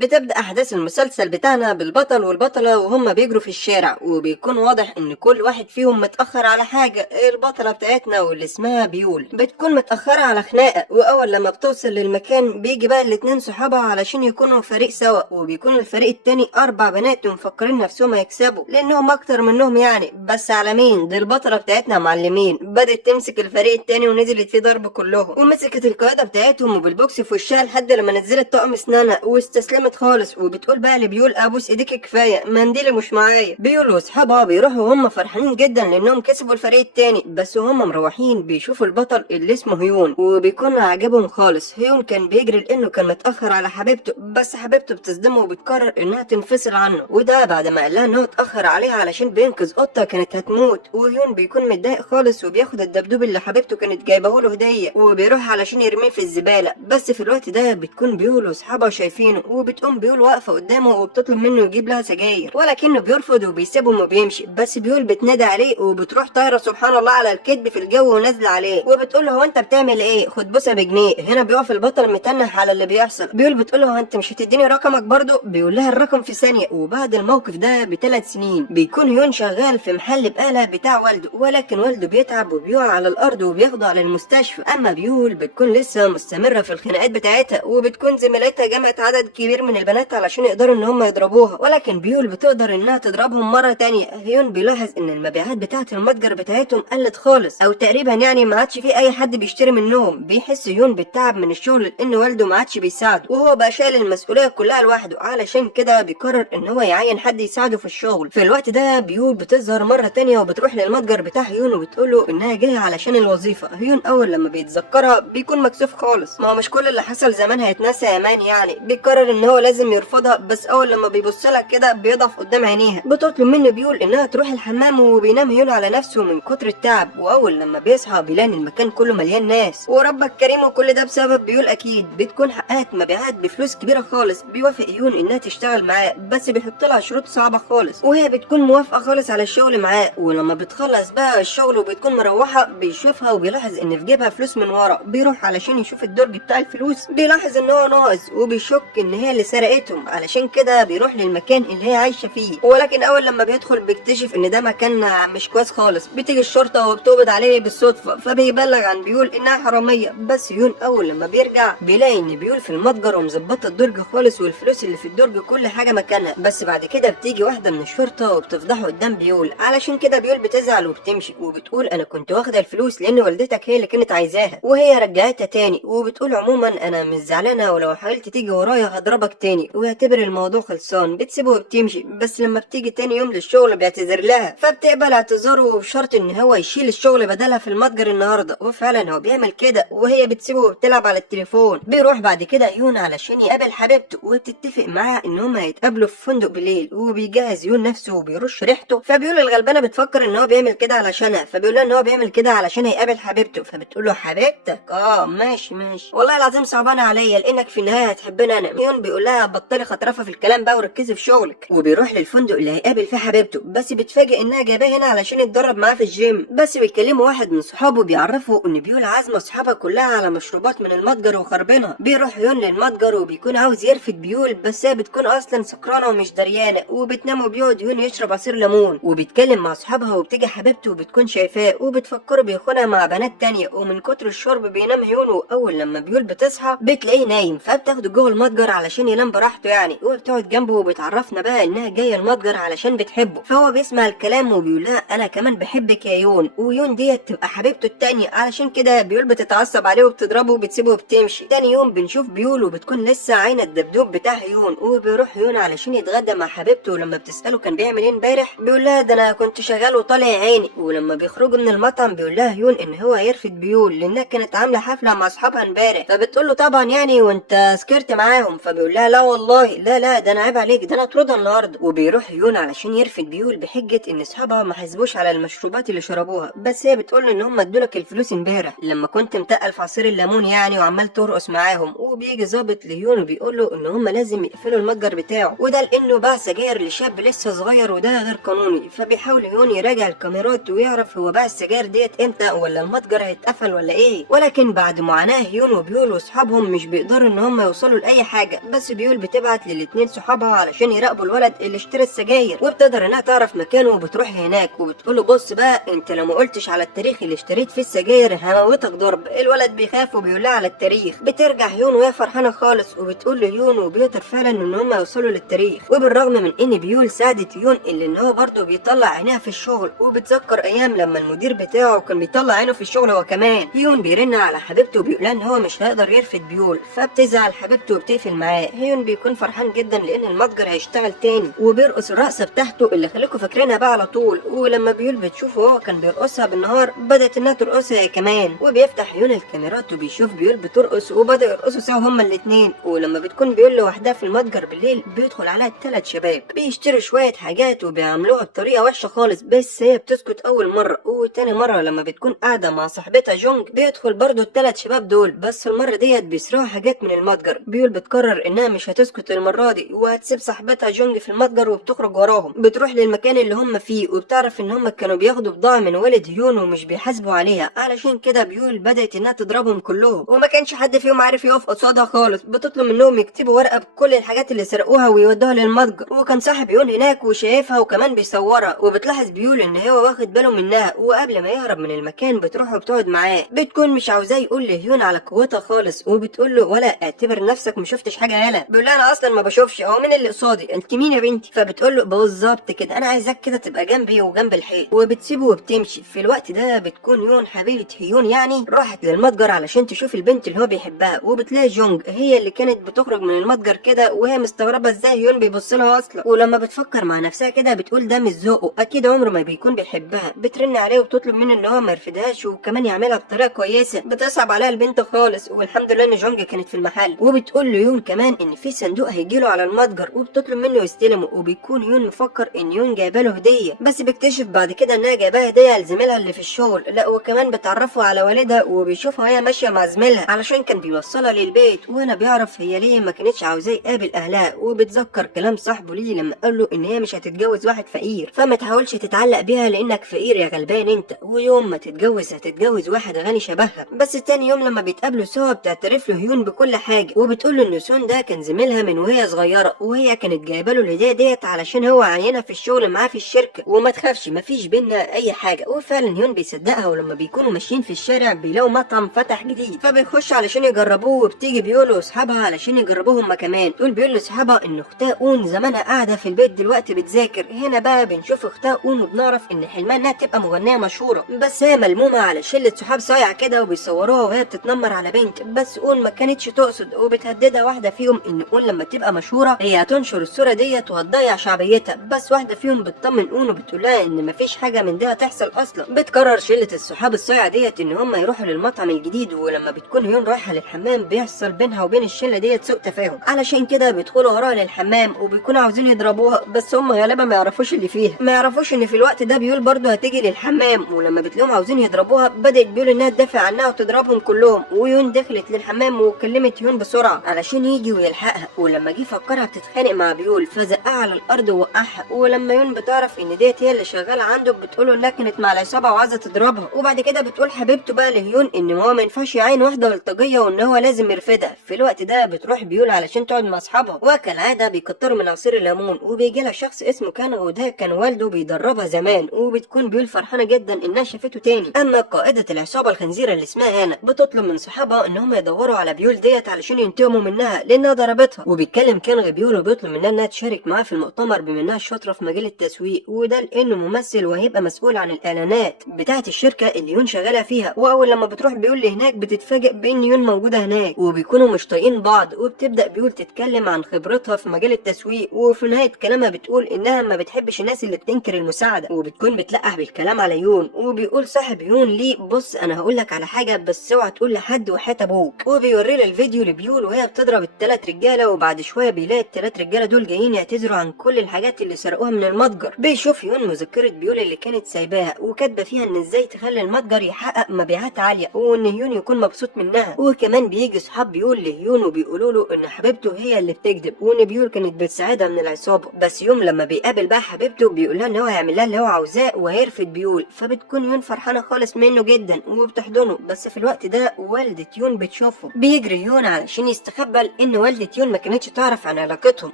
بتبدأ أحداث المسلسل بتاعنا بالبطل والبطلة وهم بيجروا في الشارع، وبيكون واضح إن كل واحد فيهم متأخر على حاجة. البطلة بتاعتنا واللي اسمها بيول بتكون متأخرة على خناقة، وأول لما بتوصل للمكان بيجي بقى الاتنين صحابها علشان يكونوا فريق سوا، وبيكون الفريق التاني 4 بنات ومفكرين نفسهم هيكسبوا لأنهم أكتر منهم يعني. بس على مين؟ دي البطلة بتاعتنا معلمين، بدأت تمسك الفريق التاني ونزلت فيه ضرب كلهم، ومسكت القيادة بتاعتهم وبالبوكس في وشها لحد لما نزلت طقم اسنانها واستسلمت خالص. وبتقول بقى لبيول ابوس ايديك كفايه، منديلي مش معايا. بيول واصحابها بيروحوا وهم فرحانين جدا لانهم كسبوا الفريق التاني، بس وهم مروحين بيشوفوا البطل اللي اسمه هيون وبيكون عاجبهم خالص. هيون كان بيجري لانه كان متاخر على حبيبته، بس حبيبته بتصدمه وبتقرر انها تنفصل عنه، وده بعد ما قال لها انه اتاخر عليها علشان بينقذ قطه كانت هتموت. وهيون بيكون متضايق خالص وبياخد الدبدوب اللي حبيبته كانت جايبه له هديه وبيروح علشان يرميه في الزباله. بس في الوقت ده بتكون بيول واصحابها شايفينه، وبتقوم بيول واقفه قدامه وبتطلب منه يجيب لها سجاير، ولكنه بيرفض وبيسيبهم وبيمشي. بس بيول بتنادى عليه وبتروح طايره سبحان الله على الكذب في الجو ونازله عليه وبتقول له هو انت بتعمل ايه؟ خد بوسه بجنيه. هنا بيقف البطل متنح على اللي بيحصل. بيول بتقول له هو انت مش هتديني رقمك برضه؟ بيقول لها الرقم في ثانيه. وبعد الموقف ده ب3 سنين بيكون هيون شغال في محل بقاله بتاع والده، ولكن والده بيتعب وبيقع على الارض وبياخده على المستشفى. اما بيول بتكون لسه مستمره في الخناقات بتاعتها، وبتكون زميلاتها جمعت عدد كبير من البنات علشان يقدروا ان هم يضربوها، ولكن بيول بتقدر انها تضربهم مره تانية. هيون بيلاحظ ان المبيعات بتاعه المتجر بتاعتهم قلت خالص، او تقريبا يعني ما عادش في اي حد بيشتري منهم. بيحس هيون بالتعب من الشغل لان والده ما عادش بيساعده، وهو بقى شايل المسؤوليه كلها لوحده، علشان كده بيقرر ان هو يعين حد يساعده في الشغل. في الوقت ده بيول بتظهر مره تانية وبتروح للمتجر بتاع هيون وبتقوله انها جايه علشان الوظيفه. هيون اول لما بيتذكرها بيكون مكسوف خالص، ما هو مش كل اللي حصل زمان هيتنسى يا مان يعني. بيقرر ان هو لازم يرفضها، بس اول لما بيبص لها كده بيضعف قدام عينيها. بتطلب منه بيول انها تروح الحمام، وبينام هيون على نفسه من كتر التعب. واول لما بيصحى بيلاقي المكان كله مليان ناس، وربك كريم وكل ده بسبب بيول اكيد. بتكون حققت مبيعات بفلوس كبيره خالص. بيوافق هيون انها تشتغل معاه، بس بيحط لها شروط صعبه خالص، وهي بتكون موافقه خالص على الشغل معاه. ولما بتخلص بقى الشغل وبتكون مروحه بيشوفها وبيلاحظ ان في جيبها فلوس من ورا. بيروح علشان يشوف الدرج بتاع الفلوس، بيلاحظ ان هو ناقص وبيشك ان هي اللي سرقتهم، علشان كده بيروح للمكان اللي هي عايشه فيه. ولكن اول لما بيدخل بيكتشف ان ده مكان مش كويس خالص. بتيجي الشرطه وبتقبض عليه بالصدفه، فبيبلغ عن بيول انها حراميه. بس هيون اول لما بيرجع بيلاقي ان بيول في المتجر ومظبطه الدرج خالص، والفلوس اللي في الدرج كل حاجه مكانها. بس بعد كده بتيجي واحده من الشرطه وبتفضحه قدام بيول، علشان كده بيول بتزعل وبتمشي وبتقول انا كنت واخده الفلوس لان والدتك هي اللي كانت عايزاها وهي رجعتها تاني. وبتقول عموما انا مش زعلانه، ولو حاولت تيجي ورايا هضربك تاني، ويعتبر الموضوع خلصان. بتسيبه وبتمشي، بس لما بتيجي تاني يوم للشغل بيعتذر لها، فبتقبل اعتذاره بشرط ان هو يشيل الشغل بدلها في المتجر النهارده. وفعلا هو بيعمل كده، وهي بتسيبه وبتلعب على التليفون. بيروح بعد كده هيون علشان يقابل حبيبته، وبتتفق معاه ان هما هيتقابلوا في فندق بالليل. وبيجهز هيون نفسه وبيرش ريحته، فبيقول الغلبانه بتفكر ان هو بيعمل كده علشانها، فبيقول لها ان هو بيعمل كده علشان هيقابل حبيبته. فبتقول له حبيبتك؟ ماشي والله العظيم صعبانه عليا لانك في النهايه هتحبني انا. هيون بيقول لها بطلي خطرفه في الكلام بقى وركزي في شغلك. وبيروح للفندق اللي هيقابل فيه حبيبته، بس بيتفاجئ انها جايباه هنا علشان يتدرب معاه في الجيم. بس بيكلموا واحد من صحابه بيعرفوا ان بيول عازمه صحابها كلها على مشروبات من المتجر وخربانها. بيروح هيون للمتجر وبيكون عاوز يرفد بيول، بس هي بتكون اصلا سكرانه ومش دريانه. وبتنام وبيقعد هيون يشرب عصير ليمون، وبيتكلم مع صحابها وبتيجي حبيبته وبتكون شايفاه وبتفكره بيخونها مع بنات تانية. ومن كتر الشرب بينام هيون، واول لما بيول بتصحى بتلاقيه نايم، فبتاخده جوه المتجر علشان ينام براحته يعني. وبتقعد جنبه وبتعرفنا بقى انها جايه المتجر علشان بتحبه، فهو بيسمع الكلام وبيقول لها انا كمان بحبك يا يون. ويون ديت تبقى حبيبته التانية، علشان كده بيول بتتعصب عليه وبتضربه وبتسيبه وبتمشي. تاني يوم بنشوف بيول وبتكون لسه عاينه الدبدوب بتاع هيون، وبيروح هيون علشان يتغدى مع حبيبته. ولما بتساله كان بيعمل ايه امبارح بيقول لها ده انا كنت شغال وطالع عيني. ولما بيخرجوا من المطعم بيقول لها هيون ان هو هيرفد بيول لانها كانت عامله حفله مع اصحابها امبارح. فبتقول له طبعا يعني وانت سكرت معاهم؟ فبيقول لها لا والله لا ده انا عيب عليك، ده انا اطردها النهارده. وبيروح هيون علشان يرفد بيول بحجه ان اصحابها ما حاسبوش على المشروبات اللي شربوها، بس هي بتقول له ان هم ادولك الفلوس امبارح لما كنت متقل في عصير الليمون يعني وعمال ترقص معاهم. وبيجي ظابط لهيون وبيقول له ان هم لازم يقفلوا المتجر بتاعه، وده لانه باع سجاير لشاب لسه صغير وده غير قانوني. فبيحاول هيون يراجع الكاميرات ويعرف هو باع السجاير ديت امتى، ولا المتجر هيتقفل ولا ايه. ولكن بعد معاناه هيون وبيول واصحابهم مش بيقدروا ان هم يوصلوا لاي حاجه. بس بس بيول بتبعت للاتنين صحابها علشان يراقبوا الولد اللي اشترى السجاير، وبتقدر انها تعرف مكانه وبتروح هناك وبتقوله بص بقى انت لو ما قلتش على التاريخ اللي اشتريت فيه السجاير هموتك ضرب. الولد بيخاف وبيقول لها على التاريخ. بترجع هيون وهي فرحانه خالص وبتقول لهيون وبيقدر فعلا ان هم يوصلوا للتاريخ. وبالرغم من ان بيول ساعدت هيون الا ان هو برضه بيطلع عينيها في الشغل، وبتذكر ايام لما المدير بتاعه كان بيطلع عينه في الشغل هو كمان. هيون بيرن على حبيبته وبيقول لها ان هو مش هيقدر يرفض بيول، فبتزعل حبيبته وبتقفل معاه. هيون بيكون فرحان جدا لان المتجر هيشتغل تاني وبيرقص الرقصه بتاعته اللي خليكوا فاكرينها بقى على طول. ولما بيول بتشوفه هو كان بيرقصها بالنهار بدات انها ترقصها هي كمان، وبيفتح هيون الكاميرات وبيشوف بيول بترقص وبدا يرقصوا سوا هما الاتنين. ولما بتكون بيول لوحدها في المتجر بالليل بيدخل عليها 3 شباب بيشتروا شويه حاجات وبيعملوها بطريقه وحشه خالص، بس هي بتسكت اول مره. وتاني مره لما بتكون قاعده مع صاحبتها جونج بيدخل برضو ال3 شباب دول، بس المره ديت بيسرقوا حاجات من المتجر. بيول بتقرر انها مش هتسكت المره دي وهتسيب صاحبتها جونج في المتجر وبتخرج وراهم. بتروح للمكان اللي هم فيه وبتعرف ان هم كانوا بياخدوا بضاعه من والد هيون ومش بيحاسبوا عليها، علشان كده بيول بدات انها تضربهم كلهم وما كانش حد فيهم عارف يقف قصادها خالص. بتطلب منهم يكتبوا ورقه بكل الحاجات اللي سرقوها ويودوها للمتجر، وكان صاحب هيون هناك وشايفها وكمان بيصورها. وبتلاحظ بيول ان هو واخد باله منها، وقبل ما يهرب من المكان بتروح وبتقعد معاه. بتكون مش عاوزاه يقول لهيون على قوتها خالص وبتقول له ولا اعتبر نفسك ما شفتش حاجه يالا. بيقول لها انا اصلا ما بشوفش، هو مين اللي قصادي؟ انت مين يا بنتي؟ فبتقول له بالظبط كده انا عايزاك كده تبقى جنبي وجنب الحيط، وبتسيبه وبتمشي. في الوقت ده بتكون يون حبيبه هيون يعني راحت للمتجر علشان تشوف البنت اللي هو بيحبها، وبتلاقي جونج هي اللي كانت بتخرج من المتجر كده وهي مستغربه ازاي هيون بيبص لها اصلا. ولما بتفكر مع نفسها كده بتقول ده مش ذوقه، اكيد عمره ما بيكون بيحبها. بترن عليه وبتطلب منه ان هو ما يرفدهاش وكمان يعملها بطريقه كويسه. بتصعب عليها البنت خالص، والحمد لله ان جونج كانت في المحل. وبتقول له يون كمان ان في صندوق هيجيله على المتجر وبتطلب منه يستلمه. وبيكون يون مفكر ان يون جايبه له هديه، بس بيكتشف بعد كده انها جايباها هديه لزميلها اللي في الشغل. لا وكمان بتعرفه على والدها وبيشوفها وهي ماشيه مع زميلها علشان كان بيوصلها للبيت. وهنا بيعرف هي ليه ما كانتش عاوزاه يقابل اهلها، وبتذكر كلام صاحبه ليه لما قال له ان هي مش هتتجوز واحد فقير، فما تحاولش تتعلق بيها لانك فقير يا غلبان انت، ويوم ما تتجوز هتتجوز واحد غني شبهها. بس تاني يوم لما بيتقابلوا سوا بتعترف له هيون بكل حاجه، وبتقول له ان سون ده كان زميلها من وهي صغيره، وهي كانت جايبه له الهديه ديت علشان هو عينها في الشغل معاه في الشركه، وما تخافش مفيش بينا اي حاجه. وفعلا هيون بيصدقها. ولما بيكونوا ماشيين في الشارع بيلاقوا مطعم فتح جديد فبيخش علشان يجربوه، وبتيجي بيقولوا اصحابها علشان يجربوه هما كمان. تقول بيقول لاصحابها ان اختها اون زمانها قاعده في البيت دلوقتي بتذاكر. هنا بقى بنشوف اختها اون وبنعرف ان حلمها انها تبقى مغنيه مشهوره، بس هي ملمومه على شله صحاب صايع كده وبيصوروها وهي بتتنمر على بنت. بس اون ما كانتش تقصد، وبتهددها واحده فيهم ان اون لما تبقى مشهوره هي هتنشر الصوره ديت وهتضيع شعبيتها. بس واحده فيهم بتطمن اون وبتقول لها ان مفيش حاجه من دي هتحصل اصلا. بتقرر شله الصحاب الصايع ديت ان هم يروحوا للمطعم الجديد، ولما بتكون هيون رايحه للحمام بيحصل بينها وبين الشله ديت سوء تفاهم، علشان كده بيدخلوا وراها للحمام وبيكونوا عاوزين يضربوها. بس هم غالبا ما يعرفوش اللي فيها، ما يعرفوش ان في الوقت ده بيول برضه هتيجي للحمام. ولما بتلاقيهم عاوزين يضربوها بدات بيول انها تدافع عنها وتضربهم كلهم. ويون دخلت للحمام وكلمت يون بسرعه علشان يجي ويلحقها. ولما جه فكرها بتتخانق مع بيول فزقها على الارض ووقعها. ولما يون بتعرف ان ديت هي اللي شغاله عنده بتقوله انها كانت مع العصابه وعايزه تضربها. وبعد كده بتقول حبيبته بقى لهيون ان هو ما ينفعش يعين واحده بلطجيه وان هو لازم يرفدها. في الوقت ده بتروح بيول علشان تقعد مع اصحابها، وكالعاده بيكتروا من عصير الليمون. وبيجي لها شخص اسمه كان، وده كان والده بيدربها زمان. وبتكون بيول فرحانه جدا انها شافته تاني. اما قائده العصابه الخنزيره اللي اسمها هانا بتطلب من صحابها ان هم يدوروا على بيول ديت علشان ينتقموا منها لانها ضربتها. وبيتكلم كان بيول وبيطلب منها انها تشارك معاه في المؤتمر بما انها شاطره في مجال التسويق، وده لانه ممثل وهيبقى مسؤول عن الاعلانات بتاعه الشركه اللي يون شغاله فيها. واول لما بتروح بيول لهناك بتتفاجئ بان يون موجوده هناك، وبيكونوا مش طايقين بعض. وبتبدا بيول تتكلم عن خبرتها في مجال التسويق، وفي نهايه كلامها بتقول انها ما بتحبش الناس اللي بتنكر المساعده. وبتكون بتلقح بالكلام على يون. وبيقول صاحب يون ليه بص انا هقول لك على حاجه بس اوعى تقول لحد وحياة ابوك. وبيوري لها الفيديو لبيول وهي بتضرب ال3 رجاله. وبعد شويه بيلاقي ال3 رجاله دول جايين يعتذروا عن كل الحاجات اللي سرقوها من المتجر. بيشوف يون مذكره بيول اللي كانت سايباها وكاتبه فيها ان ازاي تخلي المتجر يحقق مبيعات عاليه وان يون يكون مبسوط منها. وكمان بيجي صحاب بيول لهيون وبيقولوا له ان حبيبته هي اللي بتكذب وان بيول كانت بتساعدها من العصابه. بس يوم لما بيقابل بقى حبيبته بيقول لها ان هو هيعمل لها اللي هو عاوزاه وهيرفض بيول. فبتكون يون فرحانه خالص منه جدا وبتحضنه. بس في الوقت ده والدة يون بتشوفه. بيجري يون علشان يستخبى ان والدة يون ما كانتش تعرف عن علاقتهم،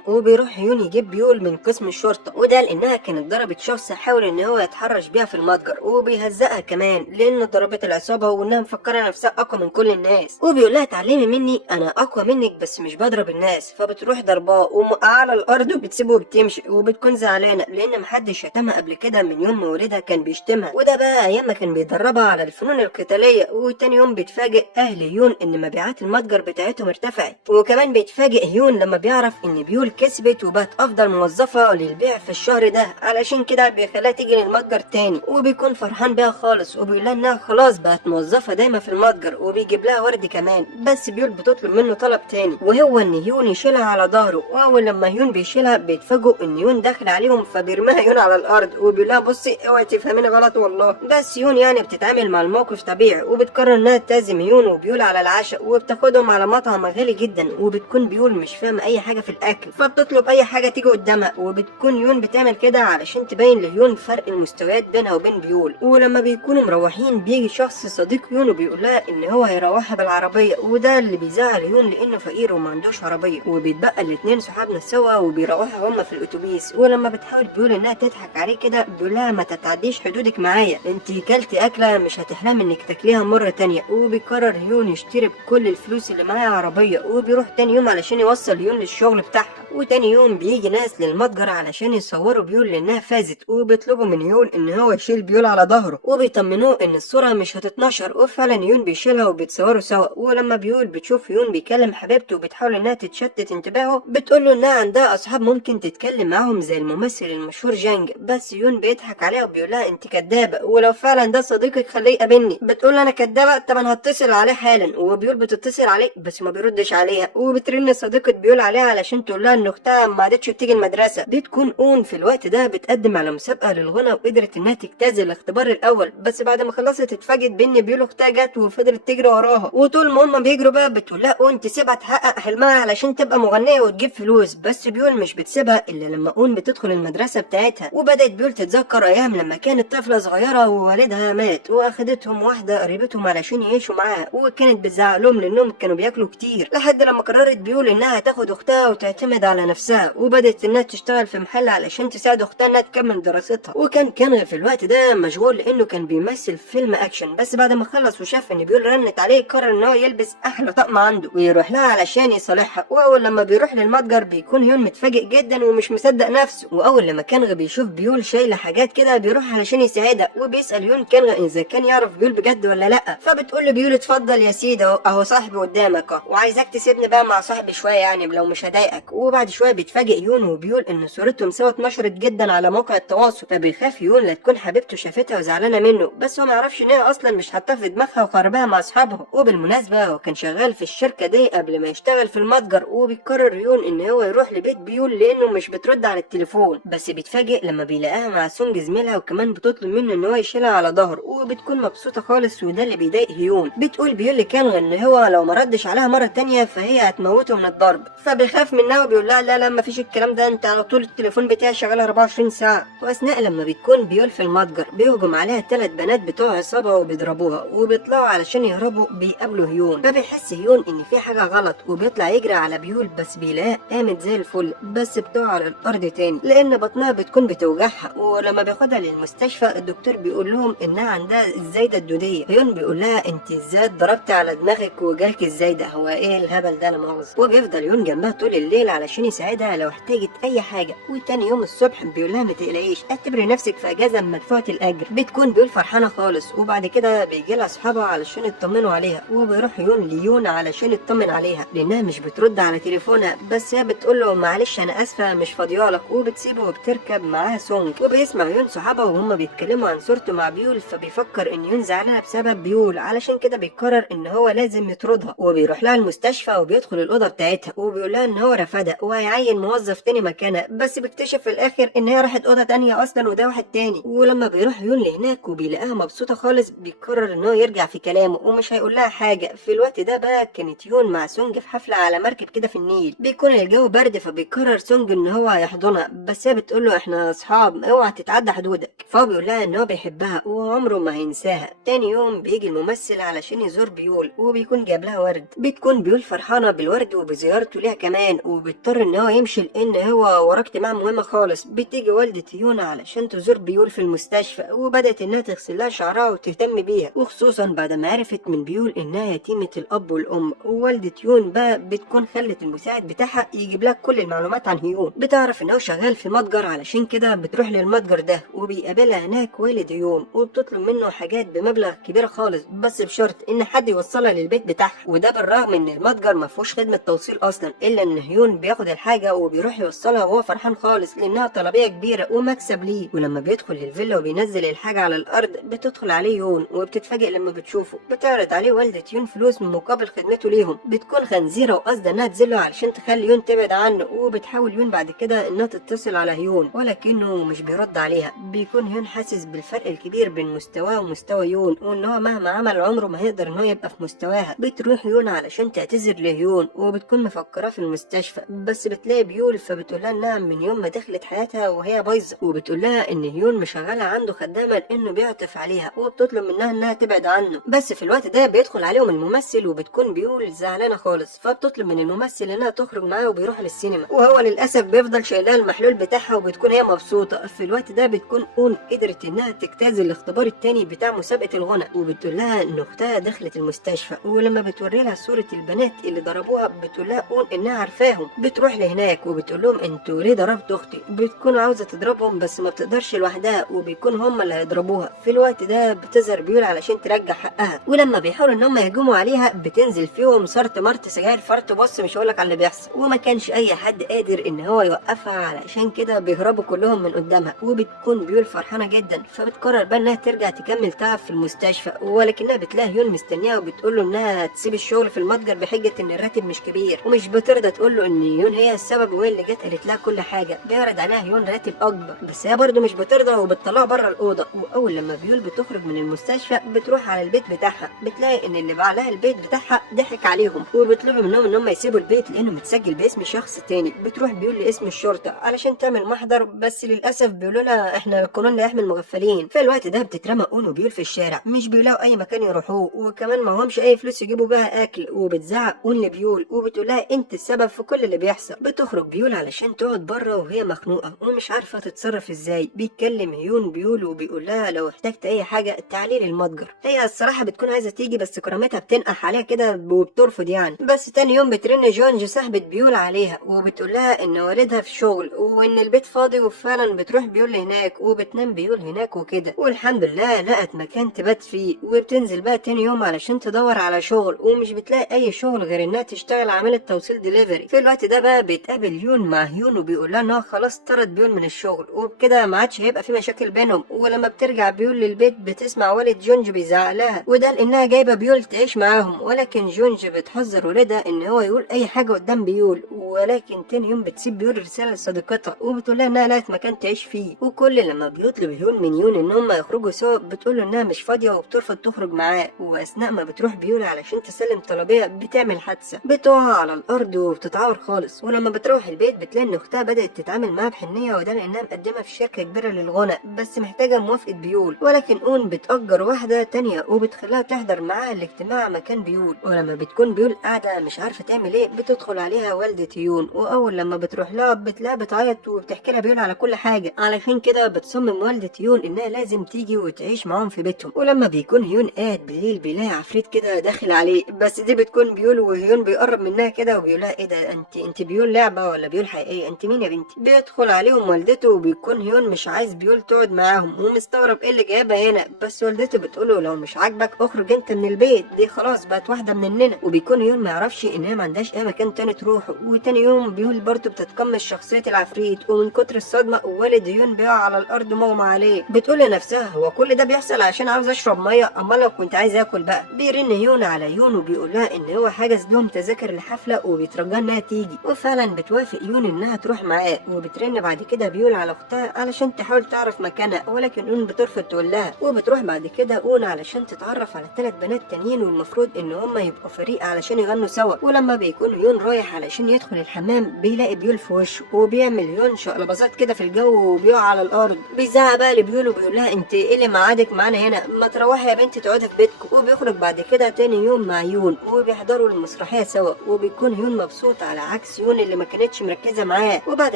وبيروح يون يجيب بيول من قسم الشرطة، وده لانها كانت ضربت شخص حاول ان هو يتحرش بيها في المتجر، وبيهزقها كمان لان ضربت العصابة وانها مفكرة نفسها اقوى من كل الناس، وبيقول لها اتعلمي مني انا اقوى منك بس مش بضرب الناس. فبتروح ضرباه وموقعاه على الارض وبتسيبه وبتمشي، وبتكون زعلانة لان محدش شتمها قبل كده من يوم ما والدها كان بيشتمها، وده بقى ايام ما كان بيدربها على الفنون القتالية. وتاني يوم بيتفاجئ اهل يون ان مبيعات المتجر بتاعتهم ارتفعت، وكمان بيتفاجئ يون لما بيعرف ان بيول كسبت وبقت افضل موظفة للبيع في الشهر ده، علشان كده بيخليها تيجي للمتجر تاني، وبيكون فرحان بيها خالص وبيقول لها انها خلاص بقت موظفة دايما في المتجر، وبيجيب لها ورد كمان. بس بيول بتطلب منه طلب تاني، وهو ان يون يشيلها على ظهره، واول لما يون بيشيلها بيتفاجئوا ان يون داخل عليهم، فبيرميها يون على الارض وبيقول لها بصي اوعي تفهميني غلط والله. بس يون يعني بتتعامل مع الموقف طبيعي، وبتقرر انها تعزم يون وبيول على العشاء، وبتاخدهم على مطعم غالي جدا، وبتكون بيول مش فاهمه اي حاجه في الاكل، فبتطلب اي حاجه تيجي قدامها، وبتكون يون بتعمل كده علشان تبين ليون فرق المستويات بينها وبين بيول. ولما بيكونوا مروحين بيجي شخص صديق يون وبيقول لها ان هو هيروحها بالعربيه، وده اللي بيزعل يون لانه فقير وما عندوش عربيه، وبيتبقى الاتنين صحابنا سوا وبيروحوا هما في الاتوبيس. ولما بتحاول بيول انها تضحك عليه كده بيقول لها ما تتعديش حدودك معايا، انت كلتي اكله مش هتحلمي انك تاكليها مره تانية. وبيقرر يون يشتري بكل الفلوس اللي معاه عربيه، وبيروح تاني يوم علشان يوصل يون للشغل بتاعها. وتاني يوم بيجي ناس للمتجر علشان يصوروا بيول لانها فازت، وبيطلبوا من يون ان هو يشيل بيول على ظهره، وبيطمنوه ان الصوره مش هتتنشر. وفعلا يون بيشيلها وبيتصوروا سوا. ولما بيول بتشوف يون بيكلم حبيبته وبتحاول انها تتشتت انتباهه، بتقول له انها عندها اصحاب ممكن تتكلم معاهم زي الممثل المشهور جانج. بس يون بيضحك عليها وبيقول لها انت كدابه، ولو فعلا ده صديقك خليه يقابلني. بتقول انا كدابه؟ طب انا هتصل عليه حالا. وبيول بتتصل عليه بس ما بيردش عليها، وبترن صديقه بيول عليها علشان تقول لها ان اختها ما عادتش بتيجي المدرسه. بتكون اون في الوقت ده بتقدم على مسابقه للغنى، وقدرت انها تجتاز الاختبار الاول، بس بعد ما خلصت اتفاجئت بان بيول اختها جت وفضلت تجري وراها. وطول ما هم بيجروا بقى بتقول لها اون تسيبها تحقق حلمها علشان تبقى مغنيه وتجيب فلوس، بس بيول مش بتسيبها الا لما اون بتدخل المدرسه بتاعتها. وبدات بيول تتذكر ايام لما كانت طفله صغيره ووالدها مات، واخدتهم واحده قريبتهم علشان يعيشوا معاها، وكانت بتزعق لهم لانهم كانوا بياكلوا كتير، لحد لما قررت بيول انها تاخد اختها وتعتمد على نفسها، وبدات انها تشتغل في محل علشان تساعد اختها انها تكمل دراستها. وكان كان في الوقت ده مشغول لانه كان بيمثل فيلم اكشن، بس بعد ما خلص وشاف ان بيول رنت عليه قرر ان هو يلبس احلى طقم عنده ويروح لها علشان يصالحها. واول لما بيروح للمتجر بيكون يون متفاجئ جدا ومش مصدق نفسه، واول لما كان بيشوف بيول شايله حاجات كده بيروح علشان يساعدها، وبيسال يون كان اذا كان يعرف بيول بجد ولا لا. فبتقول له بيول اتفضل يا سيدي اهو صاحبي قدامك اهو، وعايزاك تسيبني بقى مع صاحبي شويه يعني لو مش هضايقك. وبعد شويه بيتفاجئ يون وبيول ان صورتهم سوا اتنشرت جدا على موقع التواصل، فبيخاف يون لا تكون حبيبته شافتها وزعلانه منه، بس هو ما يعرفش ان هي اصلا مش حاطاه في دماغها وخربها مع اصحابها. وبالمناسبه هو كان شغال في الشركه دي قبل ما يشتغل في المتجر. وبيقرر يون ان هو يروح لبيت بيول لانه مش بترد على التليفون، بس بيتفاجئ لما بيلاقيها مع سونج زميلها وكمان بتطلب منه ان هو يشيلها على ظهره، وبتكون مبسوطه خالص، وده اللي بيضايق يون. بتقول بيول كان ان هو لو ما ردش عليها مره تانية فهي هتموته من الضرب، فبيخاف منها وبيقول لها لا ما فيش الكلام ده، انت على طول التليفون بتاعي شغال 24 ساعه. واثناء لما بتكون بيول في المتجر بيهجم عليها 3 بنات بتوع عصابه وبيضربوها، وبيطلعوا علشان يهربوا بيقابلوا هيون، فبيحس هيون ان في حاجه غلط وبيطلع يجري على بيول، بس بيلاقيها قامت زي الفل بس بتقع على الارض تاني لان بطنها بتكون بتوجعها. ولما بياخدها للمستشفى الدكتور بيقول لهم انها عندها الزايده الدوديه. هيون بيقول لها انت ازاي اتضربتي على دماغك وجالك الزايده، هو ايه الهبل ده لا مؤاخذه. وبيفضل يون جنبها طول الليل علشان يساعدها لو احتاجت اي حاجه. وتاني يوم الصبح بيقول لها ما تقلقيش اعتبري نفسك في اجازه مدفوعه الاجر. بتكون بيول فرحانه خالص، وبعد كده بيجي لها اصحابها علشان يطمنوا عليها، وبيروح يون ليون علشان يطمن عليها لانها مش بترد على تليفونها، بس هي بتقول له معلش انا اسفه مش فاضيالك، وبتسيبه وبتركب معاها سونج. وبيسمع يون صحابها وهم بيتكلموا عن صورته مع بيول، فبيفكر ان يون زعلانه بسبب بيول، علشان كده بيقرر ان هو لازم يطردها. وبيروح لها المستشفى وبيدخل الاوضه بتاعتها، وبيقول لها ان هو رفضها وهيعين موظف تاني مكانها، بس بيكتشف في الاخر ان هي راحت اوضه تانيه اصلا وده واحد تاني. ولما بيروح يون لهناك وبيلاقيها مبسوطه خالص بيقرر ان هو يرجع في كلامه ومش هيقول لها حاجه. في الوقت ده بقى كانت يون مع سونج في حفله على مركب كده في النيل، بيكون الجو برد فبيقرر سونج ان هو هيحضنها، بس هي بتقول له احنا اصحاب اوعى تتعدى حدودك، فهو بيقول لها ان هو بيحبها وعمره ما هينساها. تاني يوم بيجي الممثل علشان يزور بيول وبيكون جاب لها ورد. بتكون بيول فرحانه بالورد ميعاده بزيارته ليها كمان، وبيضطر ان هو يمشي لان هو وراه اجتماع مهم خالص. بتيجي والدة يون علشان تزور بيول في المستشفى، وبدأت انها تغسل لها شعرها وتهتم بيها، وخصوصا بعد ما عرفت من بيول انها يتيمة الاب والام. ووالدة يون بقى بتكون خلت المساعد بتاعها يجيب لها كل المعلومات عن هيون. بتعرف ان هو شغال في متجر، علشان كده بتروح للمتجر ده وبيقابلها هناك والد يون، وبتطلب منه حاجات بمبلغ كبير خالص، بس بشرط ان حد يوصلها للبيت بتاعها. وده بالرغم ان المتجر ما فيهوش خدمة توصيل اصلا، الا ان هيون بياخد الحاجة وبيروح يوصلها وهو فرحان خالص لانها طلبية كبيرة ومكسب ليه. ولما بيدخل للفيلا وبينزل الحاجة على الارض، بتدخل عليه يون وبتتفاجئ لما بتشوفه. بتعرض عليه والدة يون فلوس من مقابل خدمته ليهم. بتكون خنزيرة وقصدها انها تذله علشان تخلي يون تبعد عنه، وبتحاول يون بعد كده انها تتصل على هيون ولكنه مش بيرد عليها. بيكون هيون حاسس بالفرق الكبير بين مستواه ومستوى يون، وان هو مهما عمل عمره ما هيقدر ان هو يبقى في مستواها. بتروح يون علشان تعتذر لهيون، وبتكون مفكراه في المستشفى، بس بتلاقي بيول فبتقول لها انها من يوم ما دخلت حياتها وهي بايظه، وبتقول لها ان هيون مشغله عنده خدامه لانه بيعطف عليها، وبتطلب منها انها تبعد عنه. بس في الوقت ده بيدخل عليهم الممثل، وبتكون بيول زعلانه خالص، فبتطلب من الممثل انها تخرج معاه وبيروح للسينما، وهو للاسف بيفضل شايلها المحلول بتاعها، وبتكون هي مبسوطه. في الوقت ده بتكون اون قدرت انها تجتاز الاختبار التاني بتاع مسابقه الغنى، وبتقول لها ان اختها دخلت المستشفى. ولما بتوري لها صوره البنات اللي ضربوها، بتقول لها اون انها عارفاهم. بتروح لهناك وبتقول لهم انتوا ليه ضربتوا اختي؟ بتكون عاوزه تضربهم بس ما بتقدرش لوحدها، وبيكون هم اللي هيضربوها. في الوقت ده بتظهر بيول علشان ترجع حقها، ولما بيحاولوا ان هم يهجموا عليها بتنزل فيهم صارت مرت سجاير فرط. بص مش هقولك على اللي بيحصل، وما كانش اي حد قادر ان هو يوقفها، علشان كده بيهربوا كلهم من قدامها. وبتكون بيول فرحانه جدا، فبتقرر بقى انها ترجع تكمل تعب في المستشفى، ولكنها بتلاقي هيون مستنياها وبتقول له انها تسيب الشغل في المتجر بحجه ان الراتب مش كبير، ومش بترضى تقول له ان هيون هي السبب وهي اللي جت قالت لها كل حاجه. بيعرض عليها هيون راتب اكبر، بس هي برضه مش بترضى وبتطلعها بره الاوضه. واول لما بيول بتخرج من المستشفى بتروح على البيت بتاعها، بتلاقي ان اللي باع لها البيت بتاعها ضحك عليهم، وبيطلبوا منهم ان هم يسيبوا البيت لانه متسجل باسم شخص تاني. بتروح بيول لاسم الشرطه علشان تعمل محضر، بس للاسف بيقولوا لها احنا القانون لا يحمي المغفلين. في الوقت ده بتترمى اون وبيول في الشارع، مش بيلاقوا اي مكان يروحوه، وكمان ما همش اي فلوس يجيبوا بها اكل. وبتزعق اون لبيول وبتقول لها انت السبب في كل اللي بيحصل. بتخرج بيول علشان تقعد بره وهي مخنوقه ومش عارفه تتصرف ازاي. بيتكلم هيون بيول وبيقول لها لو احتجت اي حاجه تعالي للمتجر. هي الصراحه بتكون عايزه تيجي، بس كرامتها بتنقح عليها كده وبترفض يعني. بس تاني يوم بترن جونج صاحبه بيول عليها، وبتقول لها ان والدها في شغل وان البيت فاضي، وفعلا بتروح بيول هناك وبتنام بيول هناك وكده. والحمد لله لقت مكان تبات فيه، وبتنزل بقى تاني يوم علشان تدور على شغل، ومش بتلاقي اي شغل غير انها تشتغل عامله توصيل ديليفري. في الوقت ده بقى بيتقابل يون مع هيون، وبيقول لها ان هو خلاص طرد بيول من الشغل، وبكده ما عادش هيبقى في مشاكل بينهم. ولما بترجع بيول للبيت بتسمع والد جونج بيزعق لها، وده لانها جايبه بيول تعيش معاهم. ولكن جونج بتحذر والدها ان هو يقول اي حاجه قدام بيول. ولكن تاني يوم بتسيب بيول رساله لصديقتها، وبتقول لها انها لقت مكان تعيش فيه. وكل لما بيطلب هيون من يون ان هم يخرجوا سوا، بتقول له انها مش فاضيه وبترفض تخرج معاه. واثناء ما بتروح بيول علشان تسلم طلبيه بتعمل حادثه، بتقع على الارض وبتتعور خالص. ولما بتروح البيت بتلاقي ان اختها بدات تتعامل معاها بحنيه، وده لانها مقدمه في شركه كبيره للغنى، بس محتاجه موافقه بيول. ولكن اون بتأجر واحده تانية وبتخليها تحضر معاها الاجتماع مكان بيول. ولما بتكون بيول قاعده مش عارفه تعمل ايه، بتدخل عليها والده يون، واول لما بتروح لها بتلاقيها بتعيط وبتحكي لها بيول على كل حاجه. علشان كده بتصمم والده يون انها لازم تيجي وتعيش معاهم في بيتهم. ولما بيكون هيون قاعد بالليل بيلاقي عفريت كده داخل عليه، بس دي بتكون بيول. وهيون بيقرب منها كده وبيقول لها ايه ده، انت بيول لعبه ولا بيول حقيقيه؟ انت مين يا بنتي؟ بيدخل عليهم والدته، وبيكون هيون مش عايز بيول تقعد معاهم ومستغرب ايه اللي جايبها هنا. بس والدته بتقوله لو مش عاجبك اخرج انت من البيت، دي خلاص بقت واحده مننا. وبيكون هيون ما يعرفش ان هي ما عندهاش اي مكان تاني تروحه. وتاني يوم بيول برضه بتتقمص شخصيه العفريت، ومن كتر الصدمه والد هيون بيقع على الارض مغمى عليه. بتقول لنفسها هو كل ده بيحصل عشان عاوز اشرب ميه؟ امال لو كنت عايز اكل بقى. بيرن هيون على يون وبيقول لها ان هو حجز لهم تذاكر لحفله وبيترجاها انها تيجي، وفعلا بتوافق يون انها تروح معاه. وبترن بعد كده بيول على اختها علشان تحاول تعرف مكانها، ولكن اون بترفض تقول لها. وبتروح بعد كده اون علشان تتعرف على 3 بنات تانيين، والمفروض ان هم يبقوا فريق علشان يغنوا سوا. ولما بيكون يون رايح علشان يدخل الحمام بيلاقي بيول في وشه، وبيعمل يون شقلباظات كده في الجو وبيقع على الارض. بيزعق بقى لبيول وبيقول لها انت ايه اللي معادك معانا هنا؟ ما تروحي يا بنتي تقعدي في بيتكم. وبيخرج بعد كده تاني يوم مع يون وبيحضروا المسرحيه سوا. وبيكون هيون مبسوط على عكس يون اللي ما كانتش مركزه معاه. وبعد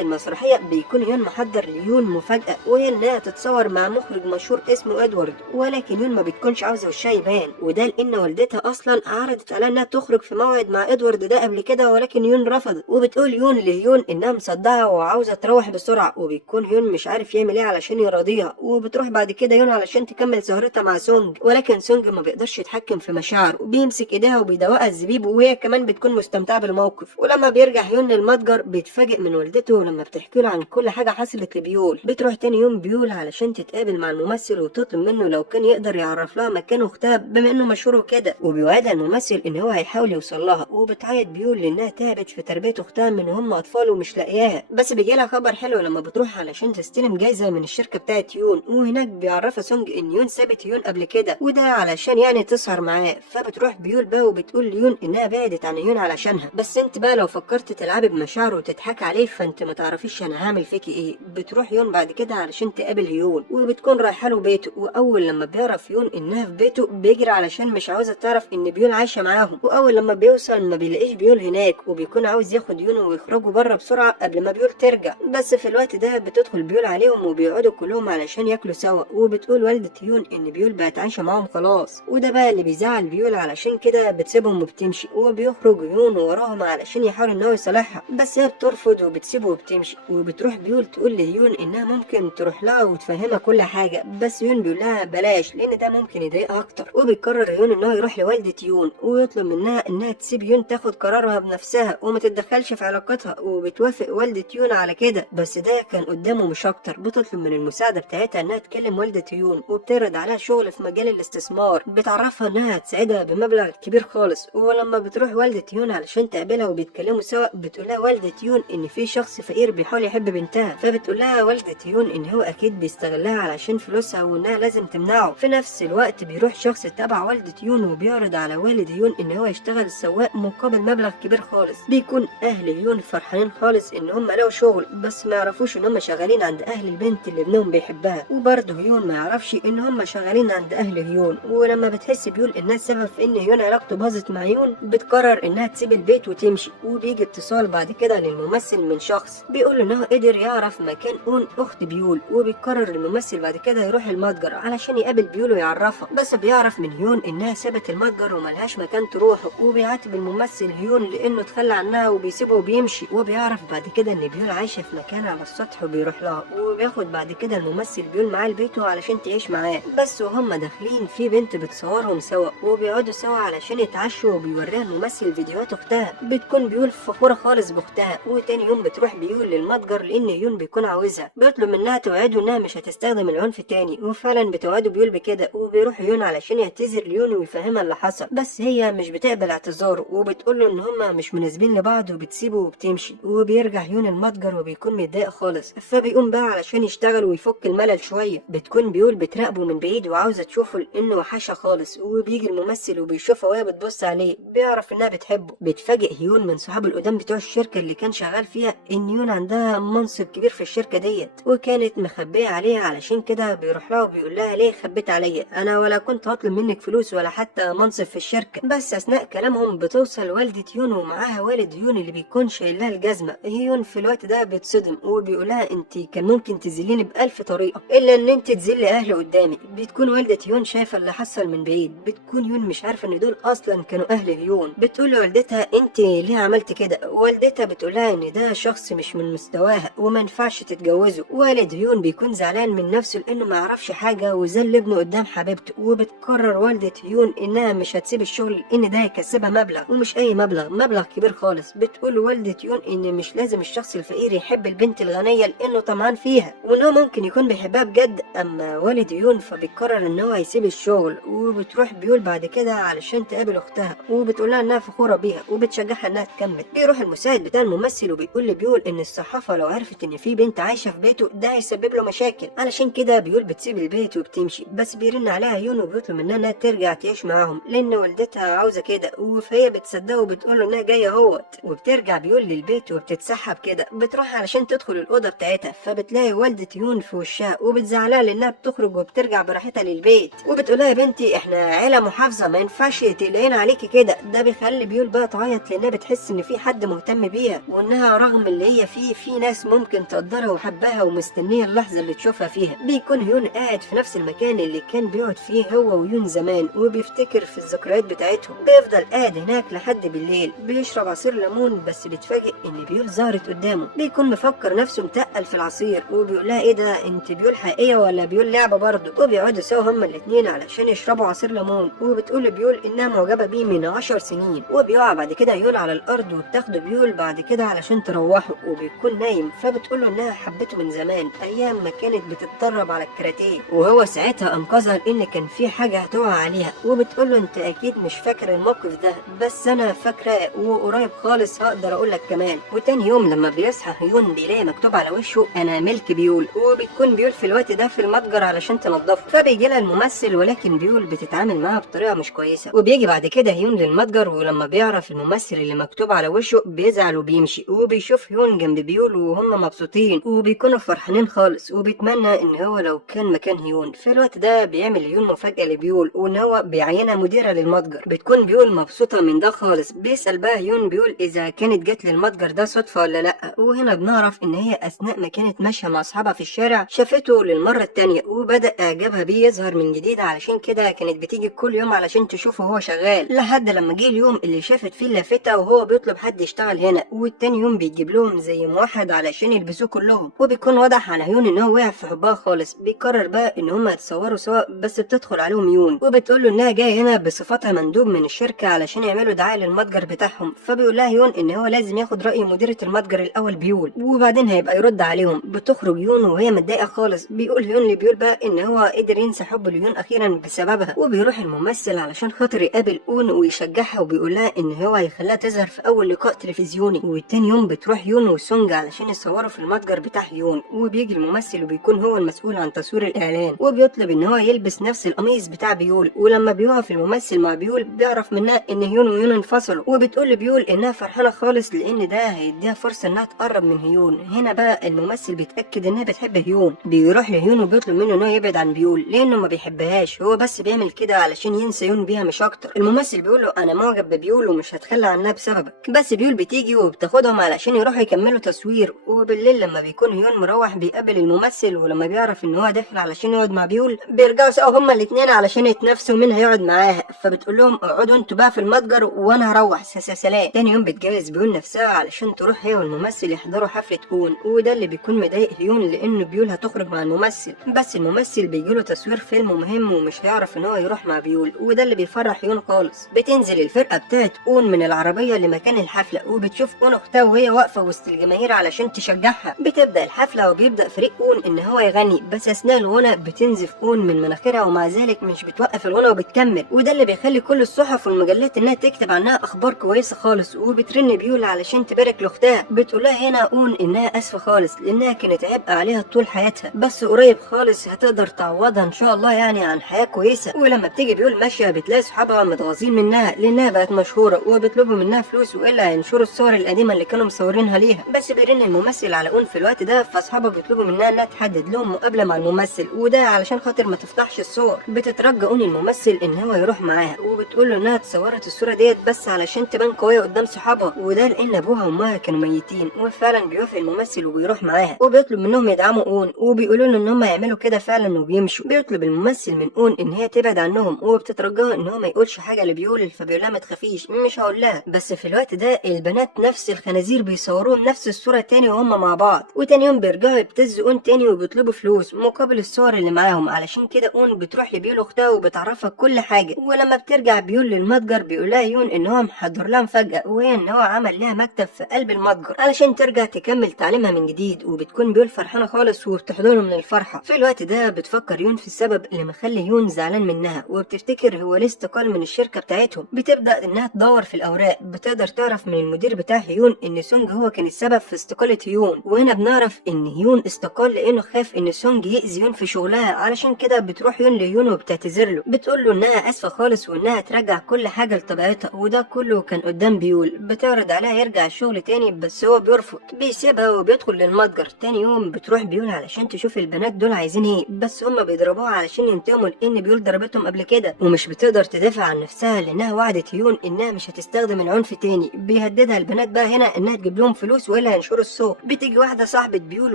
المسرحيه بيكون هيون محضر ليون مفاجاه، وهي انها تتصور مع مخرج مشهور اسمه ادوارد، ولكن يون ما بتكونش عاوزه وشها يبان، وده لان والدتها اصلا عرضت عليها انها تخرج في موعد مع ادوارد ده قبل كده، ولكن يون رفضت. وبتقول يون لهيون انها مصدعه وعاوزه تروح بسرعه، وبيكون هيون مش عارف يعمل ايه علشان يراضيها. وبتروح بعد كده يون علشان تكمل سهرتها مع سونج، ولكن سونج ما بيقدرش يتحكم في مشاعره وبيمسك ايديها وبيدوقها الزبيب، وهي كمان بتكون مستمتعه بالموقف. ولما بيرجع يون للمتجر بيتفاجئ من والدته لما بتحكي له عن كل حاجه حصلت لبيول. بتروح تاني يوم بيول علشان تتقابل مع الممثل وتطلب منه لو كان يقدر يعرف لها مكان اختها بما انه مشهور وكده، وبيوعدها الممثل ان هو هيحاول يوصل لها. وبتعيط بيول لانها تعبت في تربيه اختها من هم اطفال ومش لاقياها. بس بيجي لها خبر حلو لما بتروح علشان تستلم جايزه من الشركه بتاعت يون، وهناك بيعرفها سونج ان يون سابت يون قبل كده، وده علشان يعني تسهر معاه. فبتروح بيول بقى وبتقول ليون انها بعدت عن يون علشانها، بس انت بقى لو فكرت تلعبي بمشاعره وتضحك عليه فانت ما تعرفيش انا هعمل فيكي ايه. بتروح يون بعد كده علشان تقابل يون، وبتكون رايحه له بيته. واول لما بيعرف يون انها في بيته بيجري علشان مش عاوزه تعرف ان بيول عايشه معاهم. واول لما بيوصل ما بيلاقيش بيول هناك، وبيكون عاوز ياخد يون ويخرجوا بره بسرعه قبل ما بيول ترجع. بس في الوقت ده بتدخل بيول عليهم وبيقعدوا كلهم علشان ياكلوا سوا. وبتقول والدة يون ان بيول بقت عايشه معاهم خلاص، وده بقى اللي بيزعل بيول علشان كده بتسيبهم وبتمشي. وبيخرج يون وراهم علشان يحاول ان هو يصالحها، بس هي بترفض وبتسيبه وبتمشي. وبتروح بيول تقول ليون انها ممكن تروح لها وتفهمها كل حاجه، بس يون بيقول لها بلاش لان ده ممكن يضايقها اكتر. وبيقرر يون ان هو يروح لوالدة يون ويطلب منها انها تسيب يون تاخد قرارها بنفسها وما تتدخلش في علاقتها. وبتوافق والدة يون على كده، بس ده كان قدامه مش اكتر. بتطلب من المساعده بتاعتها انها تكلم والدة يون وبتعرض عليها شغل في مجال الاستثمار، بتعرفها انها هتساعدها بمبلغ كبير خالص. ولما بتروح والدة يون علشان تقابلها وبيتكلموا سوا بتقولها والدة يون ان في شخص فقير بيحاول يحب بنتها. فبتقولها والدة يون ان هو اكيد بيستغلها علشان فلوسها وانها لازم تمنعه. في نفس الوقت بيروح شخص تبع والدة يون وبيعرض على والد يون ان هو يشتغل سواق مقابل مبلغ كبير خالص. بيكون اهل يون فرحانين خالص ان هم لقوا شغل، بس ما يعرفوش ان هم شغالين عند اهل البنت اللي ابنهم بيحبها. وبرضه يون ما يعرفش ان هم شغالين عند اهل يون. ولما بتحس بيول انها السبب في ان يون علاقته باظت مع يون بتقرر انها تسيب البيت وتمشي. وبيجي اتصال بعد كده للممثل من شخص بيقول انه قدر يعرف مكان اون اخت بيول. وبيقرر الممثل بعد كده يروح المتجر علشان يقابل بيول ويعرفها، بس بيعرف من يون انها سابت المتجر وملهاش مكان تروحه. وبيعاتب الممثل يون لانه تخلى عنها وبيسيبه وبيمشي. وبيعرف بعد كده ان بيول عايشه في مكان على السطح وبيروح لها. وبياخد بعد كده الممثل بيول معاه لبيته علشان تعيش معاه. بس وهم داخلين في بنت بتصورهم سوا وبيقعدوا سوا علشان يتعشوا، وبيوريها الممثل فيديوهات اختها. بتكون بيول فخوره خالص باختها. وتاني يوم بتروح بيول للمتجر لان يون بيكون عاوزها. بيطلب منها توعده انها مش هتستخدم العنف تاني، وفعلا بتوعده بيول بكده. وبيروح يون علشان يعتذر ليون ويفهمها اللي حصل، بس هي مش بتقبل اعتذاره وبتقول له ان هما مش مناسبين لبعض وبتسيبه وبتمشي. وبيرجع يون المتجر وبيكون متضايق خالص، فبيقوم بقى علشان يشتغل ويفك الملل شويه. بتكون بيول بتراقبه من بعيد وعاوزه تشوفه لانه وحشها خالص. وبيجي الممثل وبيشوفها وهي بتبص عليه، بيعرف انها بتحبه. بيتفاجئ يون من صحاب القدام بتوع الشركه اللي كان شغال فيها ان يون عندها منصب كبير في الشركه ديت وكانت مخبيه عليه، علشان كده بيروح لها وبيقول لها ليه خبيت عليا؟ انا ولا كنت هطلب منك فلوس ولا حتى منصب في الشركه. بس اثناء كلامهم بتوصل والده يون ومعاها والد يون اللي بيكون شايل لها الجزمه. يون في الوقت ده بيتصدم وبيقول لها انت كان ممكن تذليني ب1000 طريقه الا ان انت تذلي اهلي قدامي. بتكون والده يون شايفه اللي حصل من بعيد. بتكون يون مش عارفه ان دول اصلا كانوا اهل يون. بتقول لوالدتها انت ليه عملت كده؟ والدتها بتقول لها ان ده شخص مش من مستواها وما ينفعش تتجوزه. والد يون بيكون زعلان من نفسه لانه ما يعرفش حاجه وذل ابنه قدام حبيبته. وبتقرر والده يون انها مش هتسيب الشغل لان ده هيكسبها مبلغ، ومش اي مبلغ كبير خالص. بتقول والده يون ان مش لازم الشخص الفقير يحب البنت الغنيه لانه طمعان فيها وانه ممكن يكون بيحبها بجد. اما والد يون فبيقرر ان هو هيسيب الشغل. وبتروح بيول بعد كده علشان تقابل اختها وبتقول لها انها فخوره بيها وبتشجعها انها تكمل. بيروح المساعد بتاع الممثل وبيقول لبيول ان الصحافه لو عرفت ان في بنت عايشه في بيته ده هيسبب له مشاكل، علشان كده بيول بتسيب البيت وبتمشي. بس بيرن عليها يون وبيطلب منها انها ترجع تعيش معاهم لان والدتها عاوزه كده. فهي بتصدقه وبتقول له انها جايه اهوت. وبترجع بيول للبيت وبتتسحب كده. بتروح علشان تدخل الاوضه بتاعتها فبتلاقي والده يون في وشها وبتزعلها لانها بتخرج وبترجع براحتها للبيت. وبتقولها يا بنتي احنا عيله محافظه ما ينفعش تقلقين عليكي كده. ده بيخلي بيول بقى تعيط لانها بتحس ان في حد مهتم بيها، وانها رغم اللي هي فيه في ناس ممكن تقدرها وحبها ومستنيه اللحظه اللي تشوفها فيها. بيكون هيون قاعد في نفس المكان اللي كان بيقعد فيه هو ويون زمان، وبيفتكر في الذكريات بتاعتهم. بيفضل قاعد هناك لحد بالليل بيشرب عصير ليمون، بس بيتفاجئ ان بيول ظهرت قدامه. بيكون مفكر نفسه متقل في العصير، وبيقول لها ايه ده، انت بيول حقيقيه ولا بيول لعبه برضه؟ وبيقعدوا سوا هما الاثنين علشان يشربوا عصير ليمون، وبتقول بيول انها معجبه بيه من 10 سنين. وبيقع بعد كده هيون على الارض، وبتاخده بيول بعد كده علشان تروحه، وبيكون نايم. فبتقول له انها حبته من زمان ايام ما كانت بتتدرب على الكاراتيه، وهو ساعتها انقذها لان كان في حاجه هتقع عليها. وبتقول له انت اكيد مش فاكر الموقف ده، بس انا فاكره وقريب خالص هقدر اقول لك كمان. وتاني يوم لما بيصحى هيون بيلاقي مكتوب على وشه انا ملك بيول، وبتكون بيول في الوقت ده في المتجر علشان تنضفه. فبيجي لها الممثل، ولكن بيول بتتعامل معاها بطريقه مش كويسه. وبيجي بعد كده هيون للمتجر، ولما بيعرف الممثل اللي مكتوب على وشه بيزعل وبيمشي. وبيشوف هيون جنب بيول وهم مبسوطين وبيكونوا فرحانين خالص، وبيتمنى ان هو لو كان مكان هيون. في الوقت ده بيعمل هيون مفاجاه لبيول، وان هو بيعينها مديره للمتجر. بتكون بيول مبسوطه من ده خالص. بيسال بقى هيون بيول اذا كانت جت للمتجر ده صدفه ولا لا. وهنا بنعرف ان هي اثناء ما كانت ماشيه مع اصحابها في الشارع شافته للمره الثانيه، وبدا اعجابها بيه يظهر من جديد. علشان كده كانت بتيجي كل يوم علشان تشوفه وهو شغال، لحد لما جه اليوم اللي شافت فيه اللافته وهو بيطلب حد يشتغل هنا. والتاني يوم بيجيب لهم زي موحد علشان يلبسوه كلهم. وبيكون واضح على هيون ان هو وقع في حبها خالص. بيقرر بقى ان هم يتصوروا سوا، بس بتدخل عليهم هيون وبتقول له انها جايه هنا بصفتها مندوب من الشركه علشان يعملوا دعايه للمتجر بتاعهم. فبيقول لها هيون ان هو لازم ياخد راي مديره المتجر الاول بيول، وبعدين هيبقى يرد عليهم. بتخرج هيون وهي متضايقه خالص. بيقول هيون لبيول بقى ان هو قدر ينسى حب ليون اخيرا بسببها. وبيروح الممثل علشان خاطر يقابل اون ويشجعها، وبيقول لها ان هو هيخليها تظهر في اول لقاء تلفزيوني. والتاني يوم بتروح هيون وسونج علشان يصوروا في المتجر بتاع هيون. وبيجي الممثل وبيكون هو المسؤول عن تصوير الاعلان، وبيطلب ان هو يلبس نفس القميص بتاع بيول. ولما بيقف الممثل مع بيول بيعرف منها ان هيون ويون انفصلوا، وبتقول لبيول انها فرحانه خالص لان ده هيديها فرصه انها تقرب من هيون. هنا بقى الممثل بيتاكد انها بتحب هيون. بيروح لهيون وبيطلب منه انه يبعد عن بيول لانه ما بيحبهاش، هو بس بيعمل كده علشان ينسى هيون بيها مش اكتر. الممثل بيقول له انا معجب ببيول ومش هتخلى عنها بسببك. بس بيول بتيجي وبتاخدهم علشان يروحوا يكملوا تصوير. وبالليل لما بيكون هيون مروح بيقابل الممثل، ولما بيعرف ان هو داخل علشان يقعد مع بيول بيرجعوا سوا هما الاثنين علشان يتنافسوا مين هيقعد معاها. فبتقول لهم اقعدوا انتوا بقى في المتجر وانا هروح سلام. تاني يوم بتجهز بيول نفسها علشان تروح هي والممثل يحضروا حفله اون، وده اللي بيكون مضايق هيون لان بيول هتخرج مع الممثل. بس الممثل بيجيله تصوير فيلم مهم ومش هيعرف ان هو يروح مع بيول، وده اللي بيفرح هيون خالص. بتنزل الفرقه بتاعت اون من العربيه لمكان الحفله، وبتشوف اون اختها وهي واقفه وسط الجماهير علشان تشجعها. بتبدا الحفله وبيبدا فريق اون ان هو يغني، بس اثناء الغنى بتنزف اون من مناخيرها، ومع ذلك مش بتوقف الغنى وبتكمل. وده اللي بيخلي كل الصحف والمجلات انها تكتب عنها اخبار كويسه خالص. وبترن بيول علشان تبارك لاختها. بتقولها هنا اون انها اسفه خالص لانها كانت عبء عليها طول حياتها، بس قريب خالص هتقدر تعوضها ان شاء الله يعني عن حياه كويسه. ولما بتيجي بيول ماشيه بتلاقي صحابها متغاظين منها لانها بقت مشهوره، وبيطلبوا منها فلوس والا هينشروا الصور القديمه اللي كانوا مصورينها ليها. بس بيرن الممثل على اون في الوقت ده، فاصحابها بيطلبوا منها انها تحدد لهم مقابله مع الممثل، وده علشان خاطر ما تفضحش الصور. بتترجى اون الممثل ان هو يروح معاها، وبتقول له انها اتصورت الصوره ديت بس علشان تبان قويه قدام صحابها، وده لان ابوها وامها كانوا ميتين. وفعلا بيوافق الممثل وبيروح معاها، وبيطلب منهم يدعموا اون، وبيقولوا له ان هم يعملوا كده فعلا وبيمشوا. بيطلب الممثل من اون ان هي تبعد عنهم، وبتترجاه ان هو ما يقولش حاجه لبيول. فبيقول لها ما تخافيش مش هقول لها. بس في الوقت ده البنات نفس الخنازير بيصوروهم نفس الصوره تاني وهم مع بعض. وتاني يوم بيرجعوا يبتزوا اون تاني وبيطلبوا فلوس مقابل الصور اللي معاهم. علشان كده اون بتروح لبيول اختها وبتعرفها كل حاجه. ولما بترجع بيول للمتجر بيقول لها يون ان هو محضر لها مفاجاه، وهي ان هو عمل لها مكتب في قلب المتجر علشان ترجع تكمل تعليمها من جديد. وبتكون بيول فرحانه خالص وبتحضنه من الفرحه. في الوقت ده بتفكر يون في السبب اللي مخلي يون زعلان منها، وبتفتكر هو ليه استقال من الشركه بتاعتهم. بتبدا انها تدور في الاوراق، بتقدر تعرف من المدير بتاع هيون ان سونج هو كان السبب في استقاله هيون. وهنا بنعرف ان هيون استقال لانه خاف ان سونج يأذي يون في شغلها. علشان كده بتروح يون لهيون وبتعتذر له، بتقول له انها اسفه خالص وانها ترجع كل حاجه لطبيعتها. وده كله كان قدام بيول. بتعرض عليها يرجع الشغل تاني بس هو بيرفض. بيسيبها وبيدخل للمتجر. تاني يوم بتروح بيول علشان تشوف البنات دول عايزين ايه، بس هم بيضربوها علشان ينتقموا لان بيول ضربتهم قبل كده، ومش بتقدر تدافع عن نفسها لانها وعدت هيون انها مش مش هتستخدم العنف تاني. بيهددها البنات بقى هنا انها تجيب لهم فلوس والا هينشروا الصوت. بتيجي واحده صاحبه بيول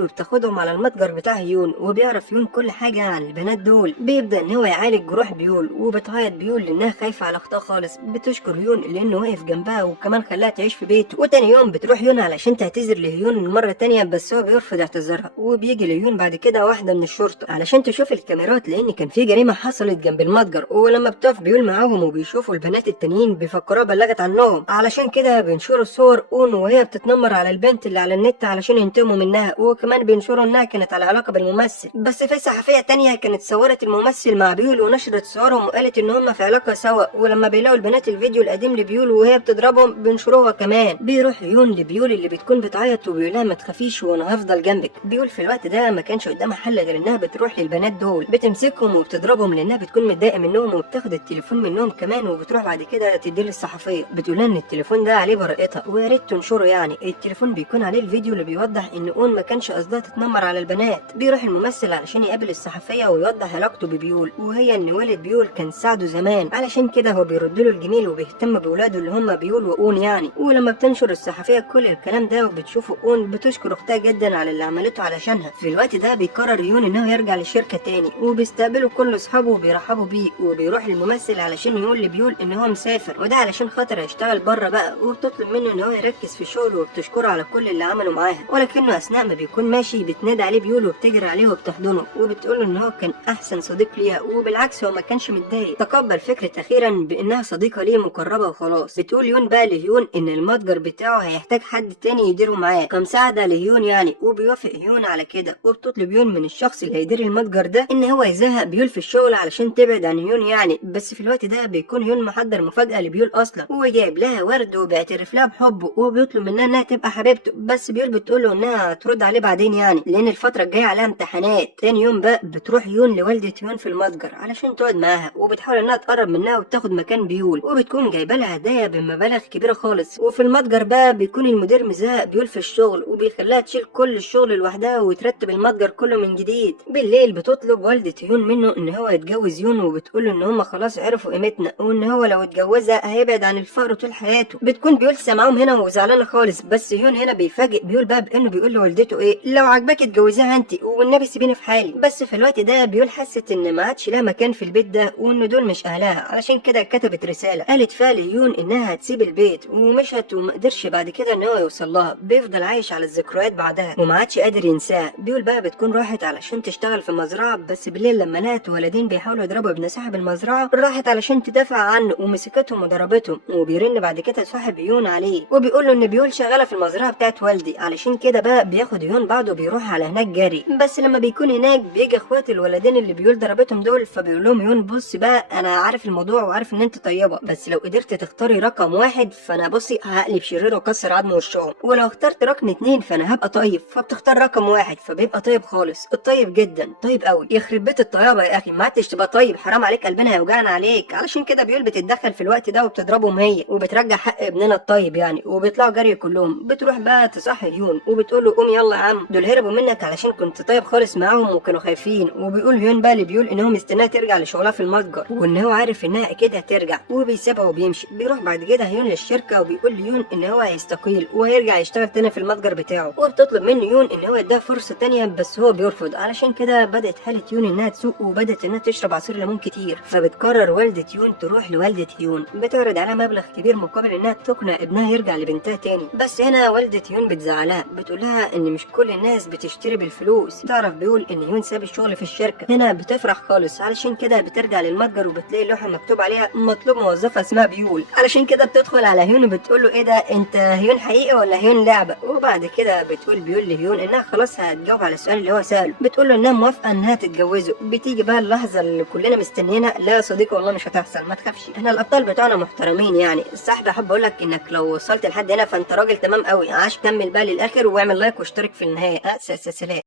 وبتاخدهم على المتجر بتاع هيون، وبيعرف هيون كل حاجه عن البنات دول. بيبدا ان هو يعالج جروح بيول، وبتعيط بيول لانها خايفه على اختها خالص. بتشكر هيون لانه واقف جنبها وكمان خلاها تعيش في بيته. وتاني يوم بتروح هيون علشان تعتذر لهيون مره تانيه، بس هو بيرفض اعتذارها. وبيجي لهيون بعد كده واحده من الشرطه علشان تشوف الكاميرات لان كان في جريمه حصلت جنب المتجر. ولما بتقف بيول معاهم وبيشوفوا البنات التانيين بيفكروها بلغت عنهم، علشان كده بينشروا صور اون وهي بتتنمر على البنت اللي على النت علشان ينتقموا منها. وكمان بينشروا انها كانت على علاقه بالممثل. بس في صحفيه تانيه كانت صورت الممثل مع بيول ونشرت صورهم وقالت ان هم في علاقه سوا. ولما بيلاقوا البنات الفيديو القديم لبيول وهي بتضربهم بينشروها كمان. بيروح هيون لبيول اللي بتكون بتعيط وبيقولها ما تخافيش وانا هفضل جنبك. بيول في الوقت ده ما كانش قدامها حل غير انها بتروح للبنات دول، بتمسكهم وبتضربهم لانها بتكون متضايقه منهم، وبتاخد التليفون منهم كمان. وبتروح بعد كده تديه للصحفيه بتقولها ان التليفون ده عليه براءتها ويا ريت تنشره. يعني التليفون بيكون عليه الفيديو اللي بيوضح ان اون ما كانش قصدها تتنمر على البنات. بيروح الممثل علشان يقابل الصحفيه ويوضح علاقته ببيول، وهي ان والد بيول كان ساعده زمان، علشان كده هو بيرد له الجميل وبيهتم باولاده اللي هم بيول واون يعني. ولما بتنشر الصحفيه كل الكلام ده وبتشوفه اون بتشكر اختها جدا على اللي عملته علشانها. في الوقت ده بيقرر يون انه يرجع للشركه تاني، وبيستقبلوا كل اصحابه وبيرحبوا بيه. وبيروح للممثل علشان يقول لبيول ان هو مسافر، وده علشان خاطر هيشتغل بره بقى. وبتطلب منه ان هو يركز في شغله وبتشكره على كل اللي عمله معاها. ولكنه اثناء ما بيكون ماشي بتنادي عليه بيول وبتجري عليه وبتحضنه وبتقول له ان هو كان احسن صديق ليها. وبالعكس هو ما كانش متضايق، تقبل فكره اخيرا بانها صديقه ليه مقربه وخلاص. بتقول يون بقى لهيون ان المتجر بتاعه هيحتاج حد تاني يديره معاه كمساعده لهيون يعني. وبيوافق هيون على كده، وبتطلب يون من الشخص اللي هيدير المتجر ده ان هو يزهق بيول في الشغل علشان تبعد عن هيون يعني. بس في الوقت ده بيكون هيون محضر مفاجاه لبيول اصلا، وجايب لها ورد وبيعترف لها بحبه وبيطلب منها انها تبقى حبيبته. بس بيول بتقول له انها ترد عليه بعدين يعني لان الفتره الجايه عليها امتحانات. تاني يوم بقى بتروح يون لوالده هيون في المتجر علشان تقعد معاها، وبتحاول انها تقرب منها وتاخد مكان بيول. وبتكون جايبه لها هدايا بمبالغ كبيره خالص. وفي المتجر بقى بيكون المدير مزهق بيول في الشغل وبيخليها تشيل كل الشغل لوحدها وترتب المتجر كله من جديد. بالليل بتطلب والده هيون منه ان هو يتجوز يون، وبتقول له ان هم خلاص عرفوا قيمتنا وان هو لو اتجوزها هيبعد عن الفقر طول حياته. بتكون بيول سامعاهم هنا وزعلانه خالص. بس هيون هنا بيفاجئ بيول بقى بانه بيقول لوالدته ايه لو عجبك اتجوزيها انت والنبي سيبيني في حالي. بس في الوقت ده بيول حست ان ما عادش لها مكان في البيت ده وان دول مش اهلها، علشان كده كتبت رساله قالت فيها لهيون انها هتسيب البيت ومشت وما قدرش بعد كده ان هو يوصل لها. بيفضل عايش على الذكريات بعدها وما عادش قادر ينساها. بيول بقى بتكون راحت علشان تشتغل في مزرعه، بس بالليل لما لقت ولدين بيحاولوا يضربوا ابن صاحب المزرعه راحت علشان تدافع عنه ومسكتهم وضربتهم. وبيرن بعد كده صاحب هيون عليه وبيقول له ان بيول شغاله في المزرعه بتاعت والدي، علشان كده بقى بياخد هيون بعده وبيروح على هناك جري. بس لما بيكون هناك بيجي اخوات الولدين اللي بيول ضربتهم دول، فبيقول لهم هيون بص بقى انا عارف الموضوع وعارف ان انت طيبه، بس لو قدرت تختاري رقم واحد فانا بصي هقلب شرير واكسر عظم وشهم، ولو اخترت رقم اتنين فانا هبقى طيب. فبتختار رقم واحد فبيبقى طيب خالص، الطيب جدا طيب قوي. يخرب بيت الطيابه يا اخي، ما عدتش تبقى طيب حرام عليك قلبنا هيوجعنا عليك. علشان كده بيول بتتدخل في الوقت ده وبتضربهم هي وبترجع حق ابننا الطيب يعني. وبيطلعوا جري كلهم. بتروح بقى تصحي هيون وبتقول له قوم يلا يا عم دول هربوا منك علشان كنت طيب خالص معاهم وكانوا خايفين. وبيقول هيون بقى لبيول ان هو مستناها ترجع لشغلها في المتجر وان هو عارف انها اكيد هترجع، وبيسيبها وبيمشي. بيروح بعد كده هيون للشركه وبيقول ليون ان هو هيستقيل وهيرجع يشتغل تاني في المتجر بتاعه. وبتطلب منه يون ان هو يديها فرصه تانيه بس هو بيرفض. علشان كده بدات حاله يون انها تسوق وبدات انها تشرب عصير ليمون كتير. فبتقرر والده يون تروح لوالده هيون، بتعرض عليها مبلغ كبير مقابل انها تقنع ابنها يرجع لبنتها تاني. بس هنا والده هيون بتزعلها، بتقولها ان مش كل الناس بتشتري بالفلوس. تعرف بيقول ان هيون ساب الشغل في الشركه. هنا بتفرح خالص، علشان كده بترجع للمتجر وبتلاقي لوحه مكتوب عليها مطلوب موظفه اسمها بيول. علشان كده بتدخل على هيون وبتقول له ايه ده انت هيون حقيقي ولا هيون لعبه؟ وبعد كده بتقول بيول لهيون انها خلاص هتجاوب على السؤال اللي هو ساله. بتقول له انها موافقه انها تتجوزه. بتيجي بقى اللحظه اللي كلنا مستنيينها. لا يا صديقي والله مش هتحصل ما تخافش، احنا الابطال بتوعنا محترمين يعني. الصح بحب اقول لك انك لو وصلت لحد هنا فانت راجل تمام قوي. عاش كمل بقى للاخر واعمل لايك واشترك في النهايه. سلام.